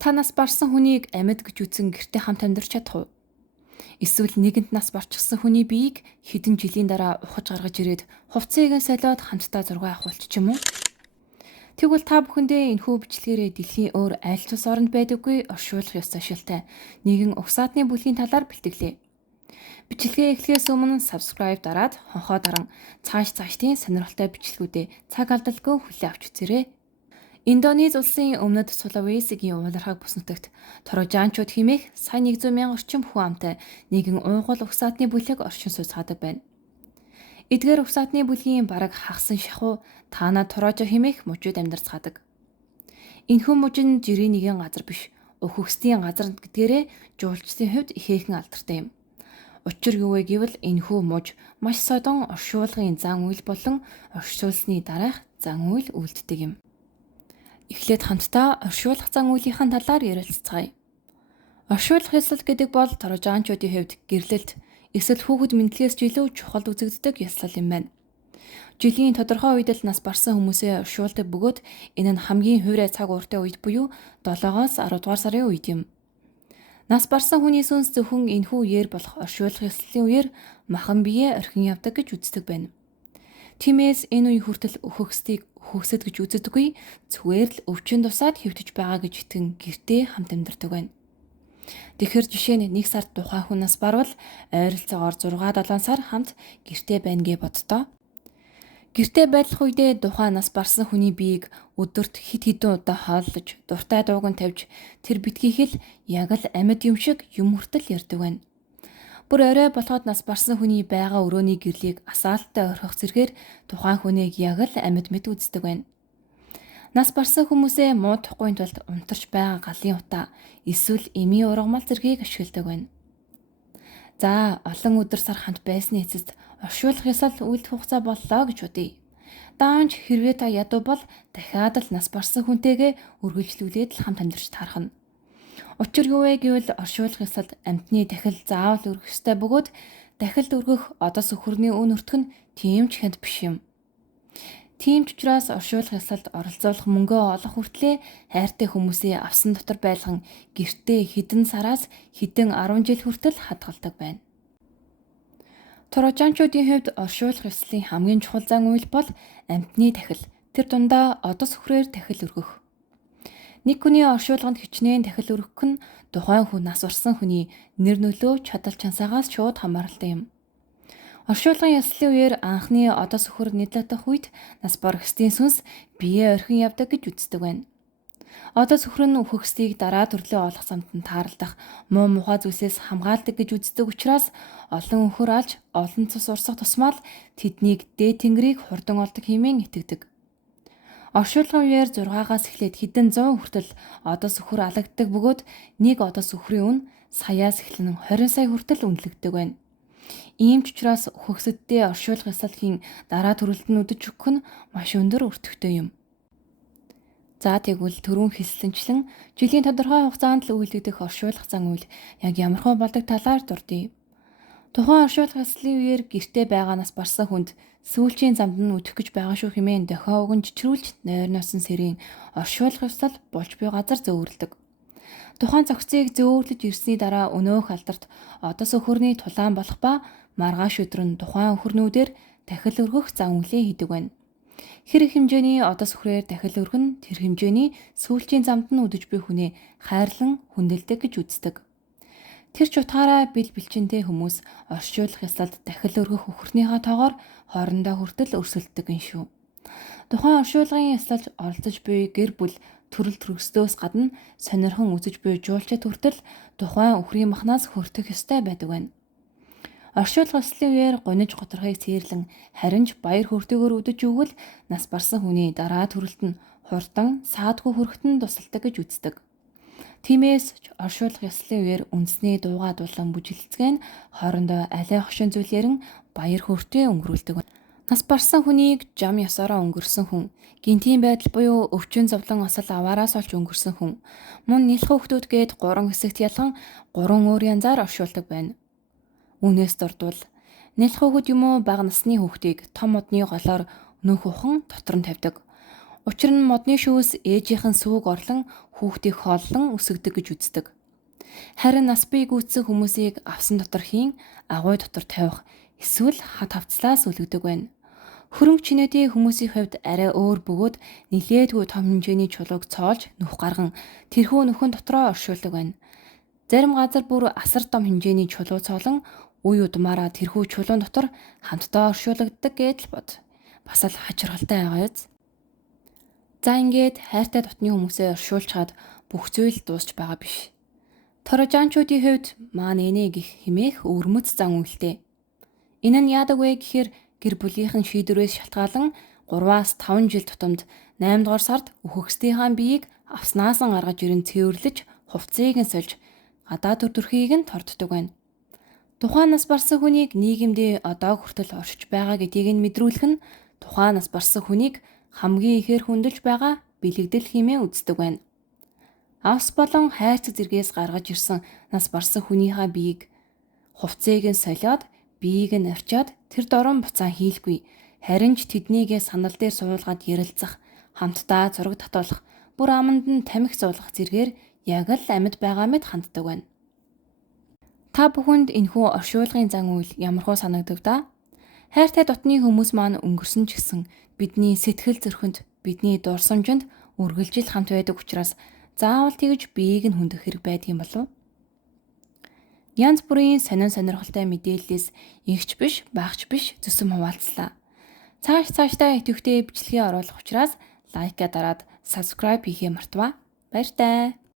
Та нас барсан хүнийг амьд гэж үзэн гэртээ хамт амьдарч чадах уу? Эсвэл нэгэнт нас барчихсан хүний биеийг хэдэн жилийн дараа ухаж гаргаж ирээд хувцсыг нь солиод хамтдаа зураг авах болчих юм уу? Тэгвэл та бүхэндээ энэхүү бичлэгээрээ дэлхийн өөр аль ч ус оронд байдаггүй оршуулах ёс зашилтай нэгэн угсаатны бүлгийн талаар бэлтгэлээ. Бичлэгээ эхлэхээс өмнө subscribe дараад хонхоо даран цаашдын сонирхолтой бичлэгүүдээ цаг алдалгүй хүлээн авч үзээрэй. Индонез улсын өмнөд Сулавесигийн уулархаг бүс нутагт Торожанчууд хэмээх сая 100,000 орчим хүн амтай нэгэн уугуул угсаатны бүлэг оршин сууцгаадаг байна. Эдгээр угсаатны бүлгийн бараг хагасан шахуу Тана Торожо хэмээх мужид амьдарцгаадаг. Энэхүү мужид жирийн нэгэн газар биш, өхөксдийн газар гэдгээрээ жуулчдын хувьд ихээхэн алдартай юм. Учир юу вэ гэвэл энэхүү муж маш содон оршуулгын зан үйл болон оршуулсны дараах зан үйл үлддэг юм. Эхлээд хамтдаа оршуулах зан үйлийнхэн талаар ярилцгаая. Оршуулах ёслол гэдэг бол Торожанчуудын хувьд гэрлэлт, эсвэл хүүхэд мэдлэгээс ч илүү чухал үзэгддэг ёслол юм байна. Жилийн тодорхой үед л нас барсан хүмүүсээ оршуулдаг бөгөөд энэ нь хамгийн хуурай цаг ууртай үед буюу 7-оос 10 дугаар сарын үед юм. Нас барсан хүний сүнс зөвхөн энэхүү үеэр болох оршуулах ёслолын үеэр махан бие орхин явдаг гэж үздэг байна. Тиймээс энэ үе хүртэл өхөксдийг өхөксөд гэж үздэггүй, зүгээр л өвчин тусаад хэвтэж байгаа гэж итгэн гэртээ хамт амьдардаг байна. Тэгэхээр жишээ нь 1 сард тухайн хүн нас барвал ойролцоогоор 6-7 сар хамт гэртээ байна гэ боддоо. Гэртээ байх үедээ тухайн нас барсан хүний биеийг өдөрт хэд хэдэн удаа хооллож, дуртай дууг нь тавьж, тэр битгийх л яг л амьд юм шиг юм хүртэл ярьдаг байна. Бүр орой болоход нас барсан хүний байгаа өрөөний гэрлийг асаалттай орхих зэргээр тухайн хүнийг яг л амьд мэт үздэг байна. Нас барсан хүмүүсээ муудахгүй тулд унтарч байгаа галын утаа эсвэл эмийн ургамал зэргийг ашигладаг байна. За, олон өдөр сар хамт байсны эцэст оршуулах ёслол үйл хугацаа боллоо гэж бодъё. Даанч хэрвээ та ядуу бол дахиад л нас барсан хүнтэйгээ үргэлжлүүлээд л хамт амьдарч таарах нь. Учир юу вэ гэвэл оршуулах ёслол амьтны дахил заавал өргөх ёстой бөгөөд дахилд өргөх одос өхөрний үн өртөх нь тийм ч хэнд биш юм. Тийм ч учраас оршуулах ёслолд оролцуулах мөнгөө олох хүртлээр хайртай хүмүүсээ авсан дотор байлган гэртээ хэдэн сараас хэдэн 10 жил хүртэл хадгалдаг байна. Торожанчуудын хувьд оршуулах ёслолын хамгийн чухал зан үйл бол амьтны дахил. Тэр дундаа одос өхрөөр дахил өргөх. Нэг хүний оршуулганд хичнээн дахил өргөх нь тухайн хүн нас барсан хүний нэр нөлөө чадал чансаагаас шууд хамааралтай юм. Оршуулгын ёслолын үеэр анхны одос өхөр нийтлэх үед нас барагчдын сүнс бие орхин явдаг гэж үздэг байна. Одос өхөр нь өхөксдийг дараа төрлөө олох замд нь тааралдах муу мухай зүйлсээс хамгаалдаг гэж үздэг учраас олон өхөр алж олон цус урсах тусмаа л тэднийг дээд тэнгэрийг хурдан олдог хэмээн итгэдэг. Оршуулгын үеэр 6-аас эхлээд хэдэн 100 хүртэл одос өхөр алагддаг бөгөөд нэг одос өхрийн үн саяас эхлэн 20 сая хүртэл үнэлэгддэг байна. Ийм ч учраас өхөксөддөө оршуулах ёслолын дараа төрөлд нь үдэж өгөх нь маш өндөр өртөгтэй юм. За тэгвэл түрүүн хэлсэнчлэн жилийн тодорхой хугацаанд л үйлдэгдэх оршуулах зан үйл яг ямархуу болдог талаар дурдъя. Тухайн оршуулах ёслолын үеэр гэртээ байгаа нас барсан хүнд сүүлчийн замд нь үдэх гэж байгаа шүү хэмээн дохио уган жичрүүлж нойрносон сэрийн оршуулах ёслол болж буй газар зөөвөрлөдөг. Тухайн цогцыг зөөвөрлөж ирсний дараа өнөөх алдарт одос өхөрний тулаан болох ба маргааш өдөр нь тухайн өхөрнүүдээр дахил өргөх зан үйлээ хийдэг байна. Хэрэг хэмжээний одос өхрөөр дахил өргөн тэр хэмжээний сүүлчийн замд нь үдэж буй хүнээ хайрлан хүндэлдэг гэж үздэг. Тэр ч утгаараа бил бэлчинтэй хүмүүс оршуулах ёслолд дахил өргөх өхөрнийхөө тоогоор хоорондоо хүртэл өрсөлддөг юм шүү. Тухайн оршуулгын ёслолд оролцож буй гэр бүл төрөл төрөстөөс гадна сонирхон үзэж буй жуулчид хүртэл тухайн өхрийн махнаас хүртэх ёстой байдаг байна. Оршуулах ёслолын үеэр гуниж готорхыг сээрлэн харин ч баяр хөөртэйгээр үдэж өгвөл нас барсан хүний дараа төрөлд нь хурдан саадгүй хүрэхэд нь тусалдаг гэж үздэг. Тиймээс оршуулах ёслолын үеэр үндэсний дуугаа дуулан бүжиглэцгээ нь хоорондоо алей хошин зүйлээрэн баяр хөөртэй өнгөрүүлдэг. Нас барсан хүнийг жам ёсороо өнгөрсөн хүн, гинтийн байдал буюу өвчин зовлон осол аваараас олж өнгөрсөн хүн, мөн нэлх хүүхдүүд гээд 3 хэсэгт ялган 3 өөр янзаар оршуулдаг байна. Үүнээс дурдвал нэлх хүүхэд юм уу бага насны хүүхдийг том модны голоор нөх ухан дотор нь тавьдаг. Учир нь модны шүүс ээжийнхэн сүүг орлон хүүхдийг хооллон өсгдөг гэж үздэг. Харин нас бий гүйцсэн хүмүүсийг авсан дотор хийн агуй дотор тавих эсвэл хат хавцлаас үлгдэг байна. Хөрөнгө чинээдийн хүмүүсийн хувьд арай өөр бөгөөд нилээдгүй том хэмжээний чулууг цоолж нүх гарган тэрхүү нөхөн дотроо оршуулдаг байна. Зарим газар бүр асар том хэмжээний чулуу цоолон үе удмаараа тэрхүү чулуун дотор хамтдаа оршуулгаддаг гэдэл бод. Бас л хачиргалтай байгаа биз. За ингээд хайртай дотны хүмүүсээ оршуулж чад бүх зүйл дуусч байгаа биш. Торожанчуудын хувьд маань энэ гих химээх өвөрмөц зан үйлтэй. Энэ нь яадаг вэ гэхээр гэр бүлийнхэн шийдвэрээс шалтгаалan 3-5 жил тутамд 8 дугаар сард өхөксдийнхаа биеийг авснаасан гаргаж ирэн цэвэрлэж хувцсыг нь сольж гадаа төр төрхийг нь торддог байна. Тухайн нас барсан хүнийг нийгэмдээ одоо хүртэл оршиж байгаа гэдгийг нь мэдрүүлэх нь тухайн нас барсан хүнийг хамгийн ихээр хүндэлж байгаа бэлэгдэл хэмээн үздэг байна. Авс болон хайрцаг зэргээс гаргаж ирсэн нас барсан хүнийхээ биеийг хувцсыг нь солиод биеийг нь арчаад тэр дорон буцаан хийлгүй. Харин ч тэднийгээ санал дээр суулгаад ярилцах, хамтдаа зураг татуулах, бүр аманд нь тамхи суулгах зэргээр яг л амьд байгаа мэт ханддаг байна. Та бүхэнд энэхүү оршуулгын зан үйл ямархуу санагдаг да? Хайртай дотны хүмүүс маань өнгөрсөн ч гэсэн бидний сэтгэл зүрхэнд, бидний дурсамжинд үргэлжил хамт байдаг учраас заавал тэгж биеийг нь хүндэх хэрэг байдгийн болов? Янз бүрийн сонирхолтой мэдээллээс игч биш, багч биш зүсэм хуваалцлаа. Цаашдаа идэвхтэй бичлэгээ оруулах учраас лайка дараад subscribe хийхээ мартава. Баяр таа.